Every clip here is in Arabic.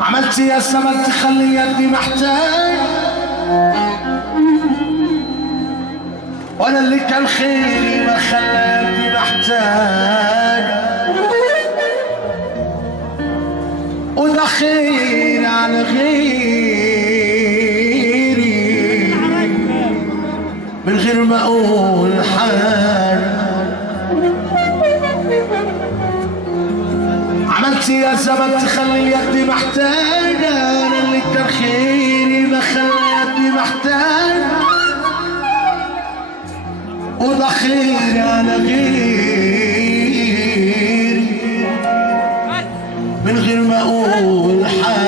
عملت يا سمك تخلي يدي محتاج، وانا اللي كان خيري ما خلى يدي محتاج، وده خير عن غيري من غير ما اقول حاجه. عملت يا زمن تخلي يدي محتاجة، أنا اللي كان خيري ما خلى يدي محتاجة، وده خيري على غيري من غير ما أقول حاجة.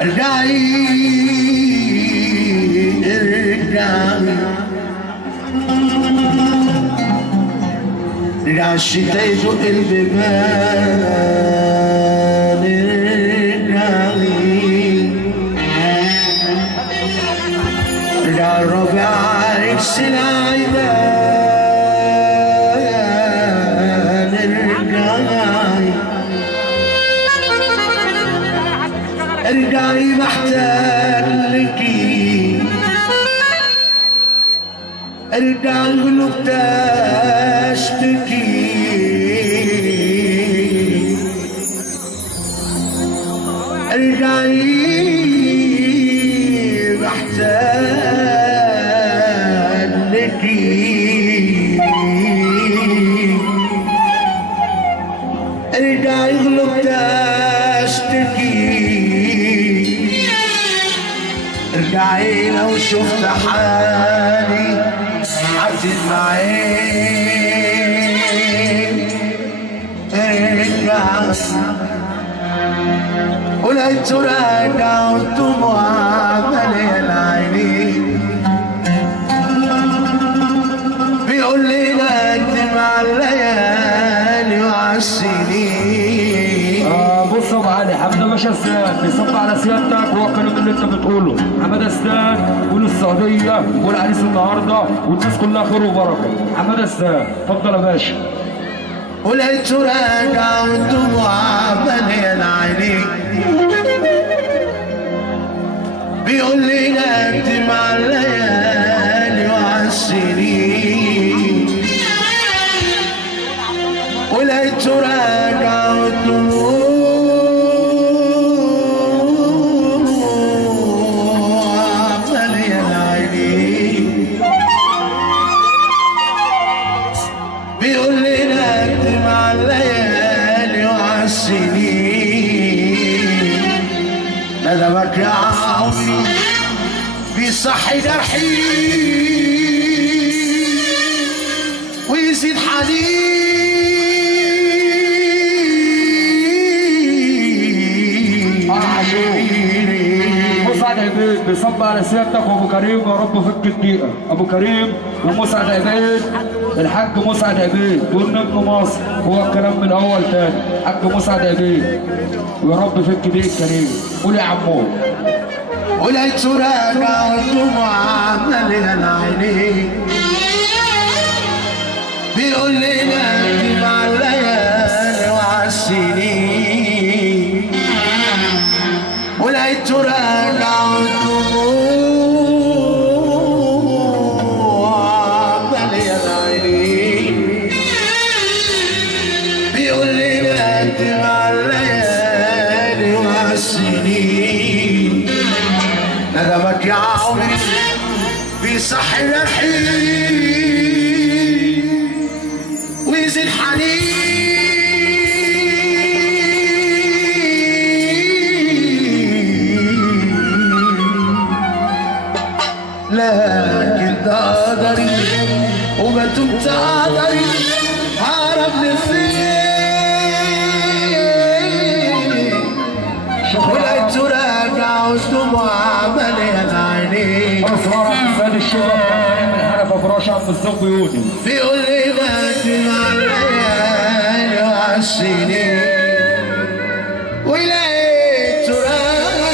ارجعي ارجعي ارجع الشتا يزق البيبان، ارجعي ارجع الربيع عكس العيدان، ارجعي ارجعي محتاج لكي، ارجع القلوب تشتكي، ارجعي محتاج لكي، ارجعي القلوب تشتكي، ارجعي لو شفت حالي هتدمعي، ارجعي ولقيت راجع والدموع مالية عيني، بيقول لي نكتب على الليالي وعالسنين. بص يا ابو علي، حماده باشا السياد بيصب على سيادتك، وهو الكلام اللي انت بتقوله. حماده السياد والسعوديه والعريس النهارده والناس كلها خير وبركه. حماده السياد اتفضل يا باشا. ولقيت راجع والدموع مالية عيني، بيقول لي نكتب على الليالي وعالسنين، ولقيت راجع والدموع السنين ندمك يا عمري بيصحي جرحي ويزيد حنين مسعد عبيد بيصب على سيادتك وابو كريم يا رب فك الدقيقه. ابو كريم ومسعد عبيد الحاج مسعد عبيد دول ابن مصر، هو الكلام من الاول تاني. حاج مسعد عبيد ويا رب فك دقيقه كريم. قول يا عمو. ولقيت راجع والدموع مليانة عينيك بيقول لي نادي مع الليالي وعالسنين ولقيت راجع والدموع مليانة عينيك بيقول لي نادي مع الليالي وعالسنين ندمك يا عمري بيصحي الحين ويزيد حنين لكن ده قدري وما دمت قدري هرب لفين ولقيته راجع والدموع مليانة عينيه اسمر زاد الشغل من حنف ابراش عم الزوق بيوني بيقول لي نادي مع الليالي وعالسنين ولقيته راجع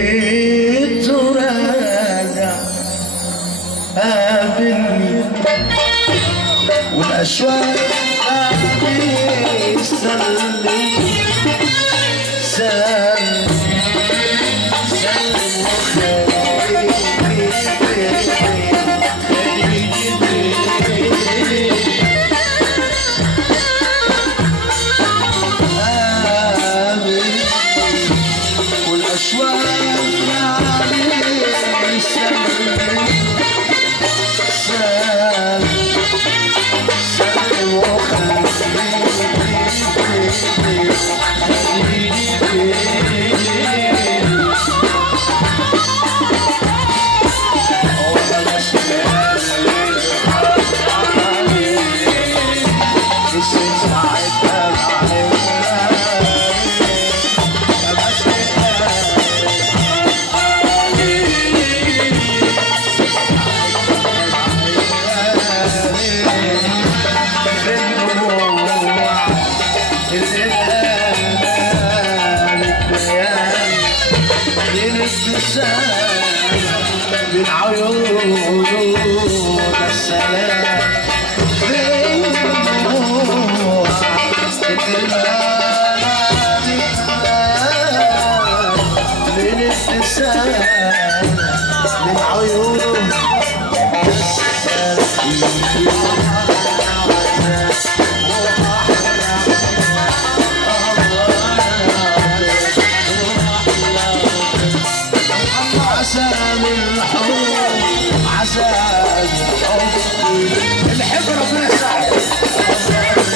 لقيته راجع قابلني والأشواق سلم سلم والأشواق من عيون السلام من عيون الحب ربنا يساعدك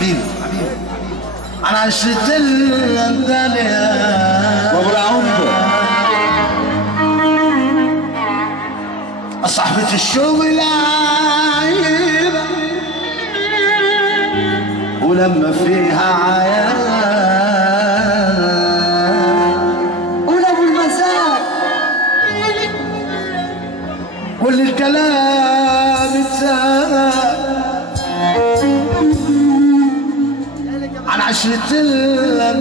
حبيبي انا عشت الدنيا ابو العمده صاحبة الشوق العيبة ولما فيها عيال ولابو المزاج كل الكلام اتساب عن عشرة الدنيا.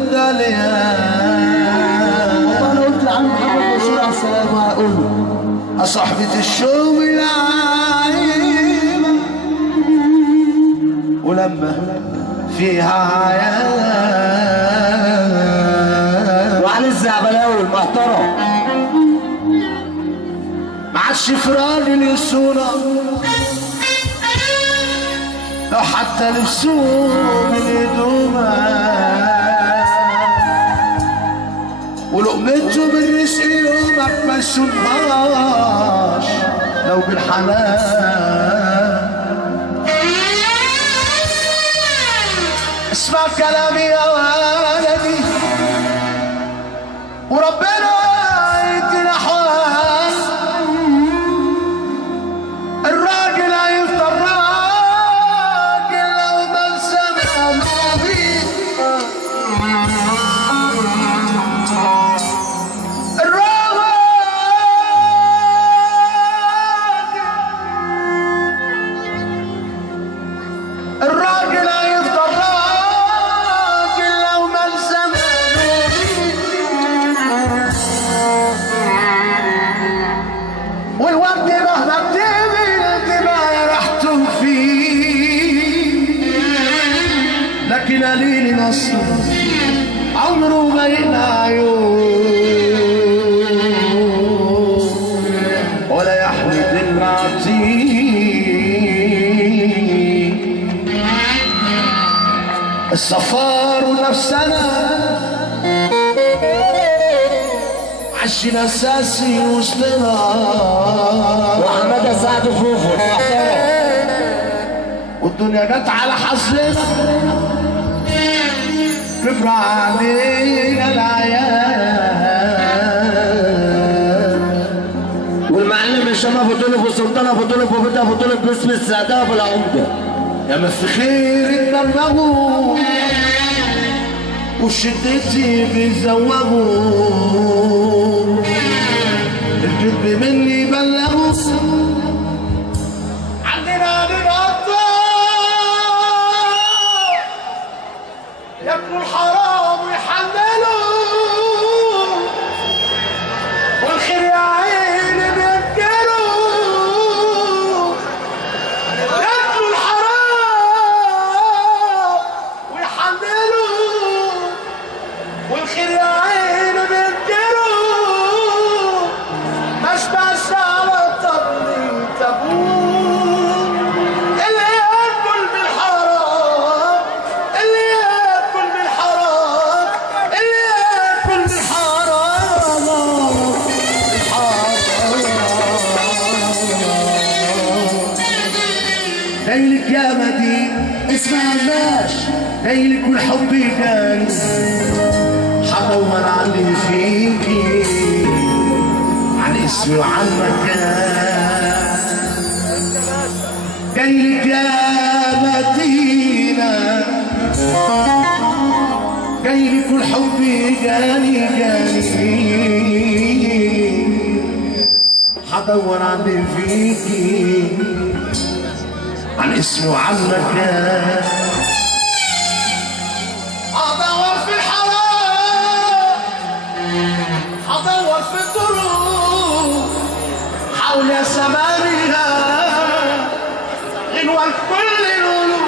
وانا قلت لعم محمد بشير على السلامه هقول له صاحبة الشوق العيبة ولما فيها عيال وعلي الزعبلاوي المحترم ما عادش في راجل يسونا لو حتى لبسوه من هدومه ولقمته بالرزق يومك ما يسونهاش لو بالحلال. اسمع كلامي يا ولدي وربنا يدينا حوال. الراجل هيفضل راجل لو ما سمعنا بيه. الراجل هيفضل راجل لو ما سمعنا بيه. والورد مهما بتمل ما ريحته فيه لكن قليل نصر عمره ما يقلع عيون ولا يحمد المعطيه. الصفار ونفسنا عشنا اساسي وصلنا وحماده سعد فوفو المحترم والدنيا جت على حظنا كبر علينا العيال. والمعلم هشام ابو طلب والسلطان ابو طلب وبدا ابو طلب باسم السعداء ابو العمده يا ما في خير اتبرمجوا وشدتي بيزوجوا الكذب مني بلغوا عندنا للأبطال ياكلوا الحرام ويحللوا والخير يا عيني بينكروا. ياكلوا الحرام ويحللوا والخير يا عيني بينكروا. ما اشبعش على طبلي تابوت اللي ياكل بالحرام اللي ياكل بالحرام اللي ياكل بالحرام جايلك يا مدينة اسمع الناش جايلك والحب جاي حدور عني فيكي عن اسمي وعن مكان. جايلك يا مدينة جايلك والحب جاني حدور عني فيكي عن اسمي وعن مكان. ادور في الحرام هدور في الطرق حول سمارها غنوة كل القلوب.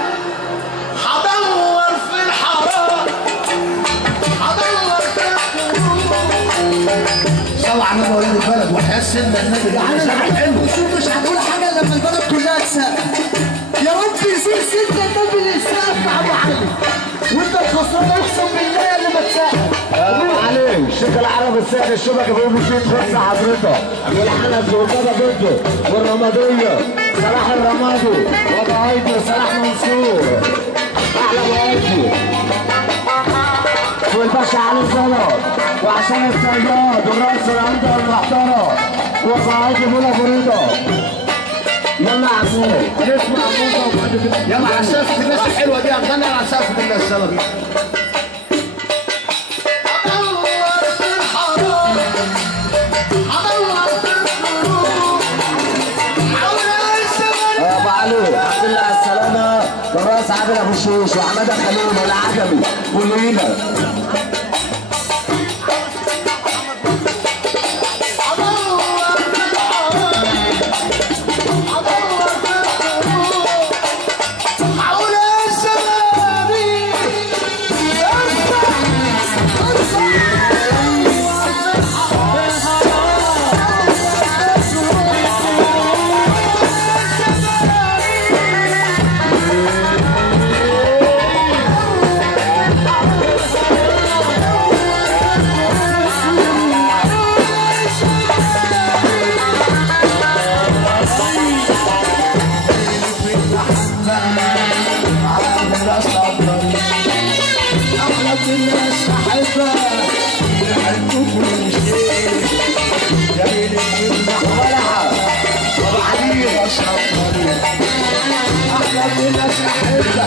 هدور في الحرام هدور في الطرق صلى على نبي ولاد البلد وحياة سيدنا النبي يعني حلو. مش هتقول حاجه لما البلد كلها تسقف. يا رب يزيد سيدنا النبي اللي يسقف مع ابو علي وانت الخسران اقسم بالله اللي ما تسقف. ابو علي الشيخ العرب السيد الشبكه بيقول له فين بس حضرتك والحنف والبابا بنته والرماديه صلاح الرمادي وابو عيد وصلاح منصور احلى مؤلف والباشا علي الزلط وعشان الصياد والراس العمده المحترم وقاعد بولا بريده. يلا يا عمو هنسمع موسى وبعد كده يلا على سقفة الناس الحلوة دي هنغني على سقفة الناس. يلا بينا. هدور في الحرام هدور في الظروف حول الزمن. يا ابو علي الحمد لله على السلامه. الراس عادل ابو الشيش وحماده خليل والعجمي كلنا. الناس حبة يحبوا كل شيء جاي لي ولعه ابو علي اشرب طريق احلى الناس حبة.